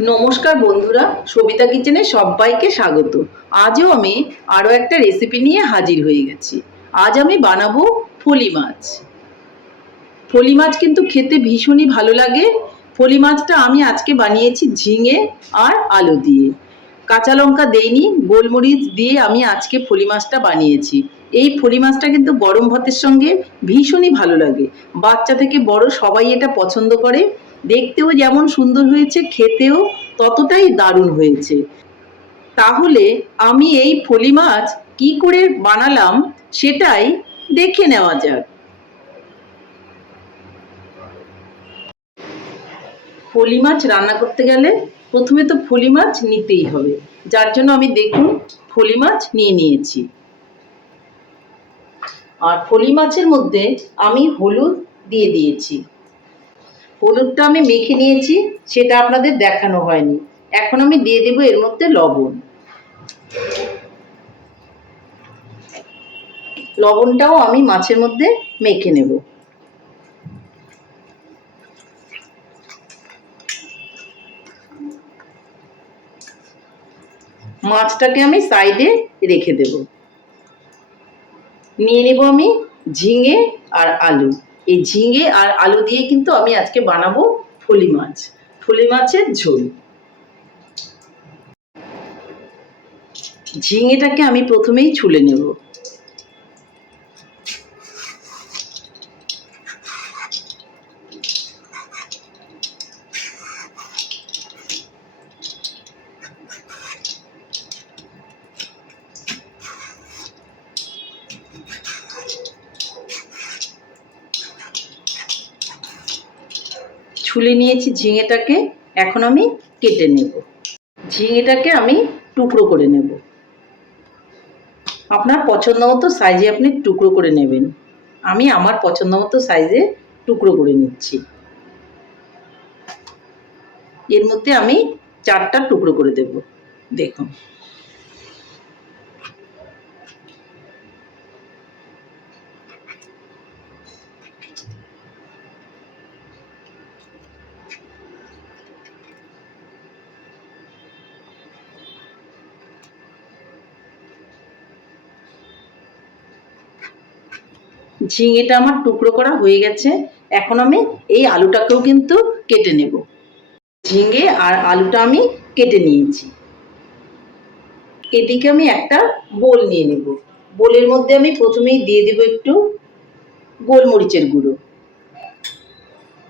নমস্কার বন্ধুরা, সবিতা কিচেনে সবাইকে স্বাগত। আজও আমি আরও একটা রেসিপি নিয়ে হাজির হয়ে গেছি। আজ আমি বানাবো ফলি মাছ। ফলি মাছ কিন্তু খেতে ভীষণই ভালো লাগে। ফলি মাছটা আমি আজকে বানিয়েছি ঝিঙে আর আলু দিয়ে। কাঁচা লঙ্কা দেইনি, গোলমরিচ দিয়ে আমি আজকে ফলি মাছটা বানিয়েছি। এই ফলি মাছটা কিন্তু গরম ভাতের সঙ্গে ভীষণই ভালো লাগে। বাচ্চা থেকে বড় সবাই এটা পছন্দ করে। দেখতেও যেমন সুন্দর হয়েছে, খেতেও ততটাই দারুণ হয়েছে। তাহলে আমি এই ফলি মাছ কি করে বানালাম সেটাই দেখে নেওয়া যাক। ফলি মাছ রান্না করতে গেলে প্রথমে তো ফলি মাছ নিতেই হবে। যার জন্য আমি দেখুন ফলি মাছ নিয়ে নিয়েছি। আর ফলি মাছের মধ্যে আমি হলুদ দিয়ে দিয়েছি। হলুদটা আমি মেখে নিয়েছি, সেটা আপনাদের দেখানো হয়নি। এখন আমি দিয়ে দেবো এর মধ্যে লবণ। লবণটাও আমি মাছের মধ্যে মেখে নেব। মাছটাকে আমি সাইডে রেখে দেব। নিয়ে নেব আমি ঝিঙে আর আলু। এই ঝিঙে আর আলু দিয়ে কিন্তু আমি আজকে বানাবো ফলি মাছ, ফলি মাছের ঝোল। ঝিঙেটাকে আমি প্রথমেই ছুলে নেব। ছুলে নিয়েছি ঝিঙেটাকে, এখন আমি কেটে নেব। ঝিঙেটাকে আমি টুকরো করে নেব। আপনার পছন্দ মতো সাইজে আপনি টুকরো করে নেবেন। আমি আমার পছন্দ মতো সাইজে টুকরো করে নিচ্ছি। এর মধ্যে আমি চারটা টুকরো করে দেব। দেখুন। ঝিঙেটা আমার টুকরো করা হয়ে গেছে। এখন আমি এই আলুটাকেও কিন্তু কেটে নেব। ঝিঙে আর আলুটা আমি কেটে নিয়েছি। এদিকে আমি একটা বোল নিয়ে নেব। বোলের মধ্যে আমি প্রথমেই দিয়ে দেব একটু গোলমরিচের গুঁড়ো।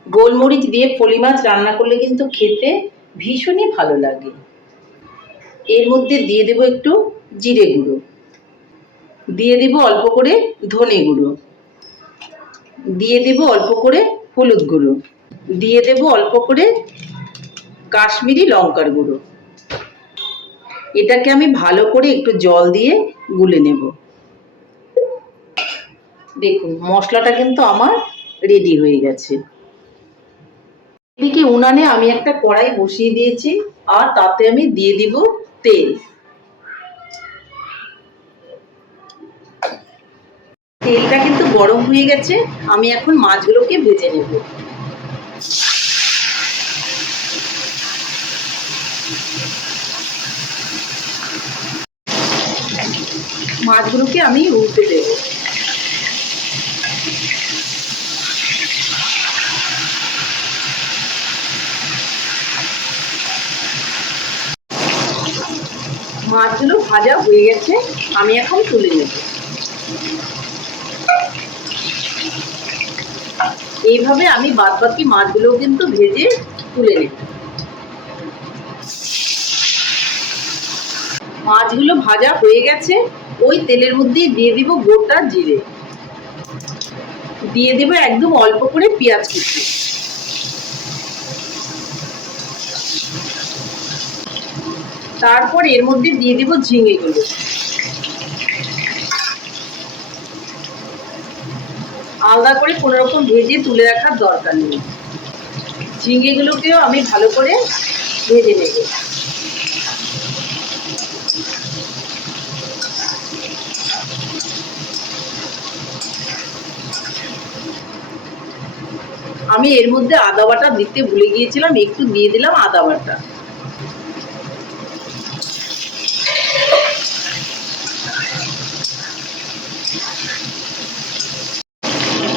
গোলমরিচ দিয়ে পলি মাছ রান্না করলে কিন্তু খেতে ভীষণই ভালো লাগে। এর মধ্যে দিয়ে দেব একটু জিরে গুঁড়ো। দিয়ে দেব অল্প করে ধনে গুঁড়ো। দিয়ে দেব অল্প করে হলুদ গুঁড়ো। দিয়ে দেব অল্প করে কাশ্মীরি লঙ্কার গুঁড়ো। এটাকে আমি ভালো করে একটু জল দিয়ে গুলে নেব। দেখুন, মশলাটা কিন্তু আমার রেডি হয়ে গেছে। এদিকে উনানে আমি একটা কড়াই বসিয়ে দিয়েছি, আর তাতে আমি দিয়ে দিব তেল। তেলটা কিন্তু গরম হয়ে গেছে, আমি এখন মাছগুলোকে ভেজে নেব। মাছগুলোকে আমি উল্টে দেব। মাছগুলো ভাজা হয়ে গেছে, আমি এখন তুলে নেব। এইভাবে আমি বাদ বাকি মাছগুলো কিন্তু ভেজে তুলে নেব। মাছগুলো ভাজা হয়ে গেছে, ওই তেলের মধ্যে দিয়ে দিব গোটা জিরে। দিয়ে দেবো একদম অল্প করে পেঁয়াজ কুচি। তারপর এর মধ্যে দিয়ে দিব ঝিঙেগুলো। আলাদা করে কোনো রকম ভেজে তুলে রাখার দরকার নেই। ঝিঙেগুলোকেও আমি ভালো করে ভেজে নেব। আমি এর মধ্যে আদা বাটা দিতে ভুলে গিয়েছিলাম, একটু দিয়ে দিলাম আদা বাটা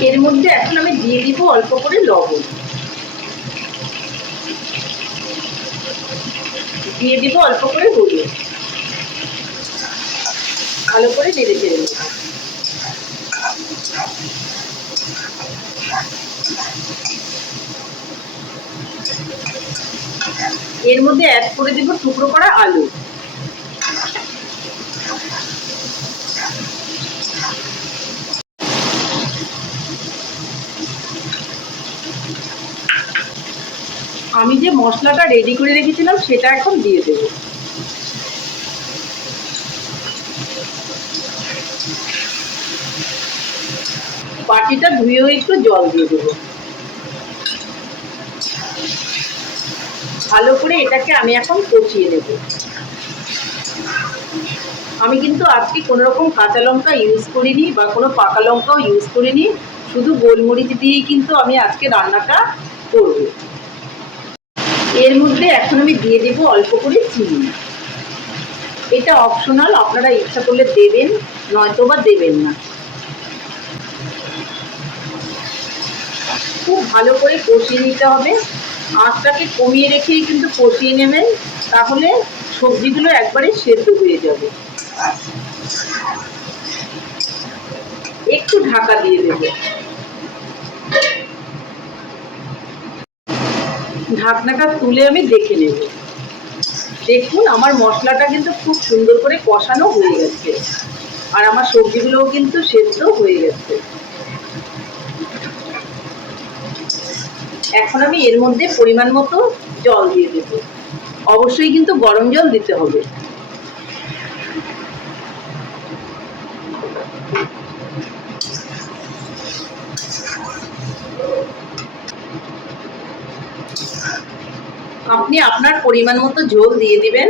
এর মধ্যে এখন আমি দিয়ে দিব অল্প করে লবণ। দিয়ে দিব অল্প করে হলুদ। ভালো করে নেড়ে চেড়ে নেব। এর মধ্যে অ্যাড করে দিব টুকরো করা আলু। আমি যে মশলাটা রেডি করে রেখেছিলাম, সেটা এখন দিয়ে দেবো। বাটিটা ধুয়েও একটু জল দিয়ে দেবো। ভালো করে এটাকে আমি এখন কষিয়ে নেব। আমি কিন্তু আজকে কোনো রকম কাঁচা লঙ্কা ইউজ করিনি বা কোনো পাকা লঙ্কাও ইউজ করিনি। শুধু গোলমরিচ দিয়েই কিন্তু আমি আজকে রান্নাটা করব। এর মধ্যে এখন আমি দিয়ে দেব অল্প করে চিনি। এটা অপশনাল আপনারা ইচ্ছা করলে দেবেন নয়তো বা দেবেন না। খুব ভালো করে কষিয়ে নিতে হবে। আঁচটাকে কমিয়ে রেখেই কিন্তু কষিয়ে নেবেন, তাহলে সবজিগুলো একবারে সেদ্ধ হয়ে যাবে। একটু ঢাকা দিয়ে দেবো। ঢাকনাটা তুলে আমি দেখে নেব। দেখুন, আমার মশলাটা কিন্তু খুব সুন্দর করে কষানো হয়ে গেছে। আর আমার সবজিগুলোও কিন্তু সেদ্ধ হয়ে গেছে। এখন আমি এর মধ্যে পরিমাণ মতো জল দিয়ে দেব। অবশ্যই কিন্তু গরম জল দিতে হবে। আপনি আপনার পরিমাণ মতো ঝোল দিয়ে দিবেন।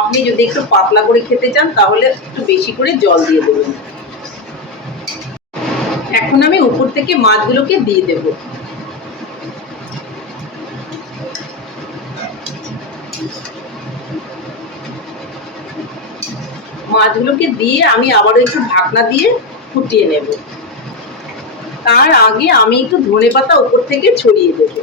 আপনি যদি একটু পাতলা করে খেতে চান, তাহলে একটু বেশি করে জল দিয়ে দেবেন। এখন আমি উপর থেকে মাছগুলোকে দিয়ে দেব। মাছগুলোকে দিয়ে আমি আবারও একটু ঢাকনা দিয়ে ফুটিয়ে নেব। তার আগে আমি একটু ধনে পাতা উপর থেকে ছড়িয়ে দেবো।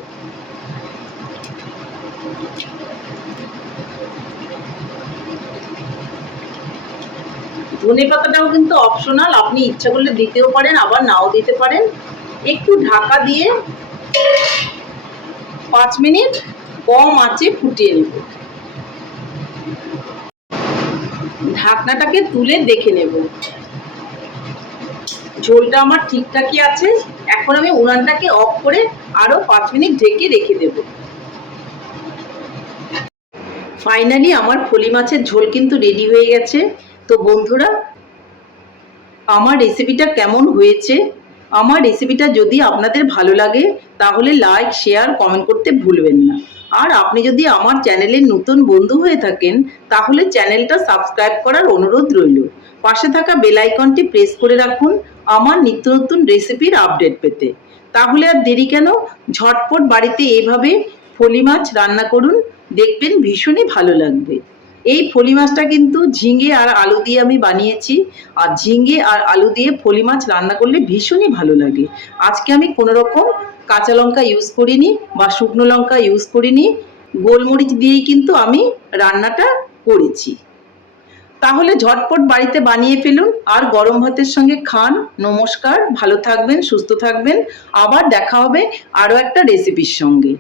ধনে পাতাটাও কিন্তু অপশনাল আপনি ইচ্ছা করলে দিতেও পারেন, আবার নাও দিতে পারেন। একটু ঢাকা দিয়ে পাঁচ মিনিট কম আঁচে ফুটিয়ে নেব। ঢাকনাটাকে তুলে দেখে নেব। ঝোলটা আমার ঠিকঠাকই আছে। এখন আমি উনানটাকে অফ করে আরও পাঁচ মিনিট ঢেকে রেখে দেব। ফাইনালি আমার ফলি মাছের ঝোল কিন্তু রেডি হয়ে গেছে। তো বন্ধুরা, আমার রেসিপিটা কেমন হয়েছে? আমার রেসিপিটা যদি আপনাদের ভালো লাগে, তাহলে লাইক শেয়ার কমেন্ট করতে ভুলবেন না। আর আপনি যদি আমার চ্যানেলের নতুন বন্ধু হয়ে থাকেন, তাহলে চ্যানেলটা সাবস্ক্রাইব করার অনুরোধ রইল। পাশে থাকা বেল আইকনটি প্রেস করে রাখুন আমার নিত্য নতুন রেসিপির আপডেট পেতে। তাহলে আর দেরি কেন? ঝটপট বাড়িতে এভাবে ফলি মাছ রান্না করুন, দেখবেন ভীষণই ভালো লাগবে। এই ফলি মাছটা কিন্তু ঝিঙে আর আলু দিয়ে আমি বানিয়েছি। আর ঝিঙে আর আলু দিয়ে ফলি মাছ রান্না করলে ভীষণই ভালো লাগে। আজকে আমি কোনো রকম কাঁচা লঙ্কা ইউজ করিনি বা শুকনো লঙ্কা ইউজ করিনি। গোলমরিচ দিয়েই কিন্তু আমি রান্নাটা করেছি। তাহলে ঝটপট বাড়িতে বানিয়ে ফেলুন। আর গরম ভাতের সঙ্গে খান। নমস্কার, ভালো থাকবেন, সুস্থ থাকবেন। আবার দেখা হবে আরও একটা রেসিপির সঙ্গে।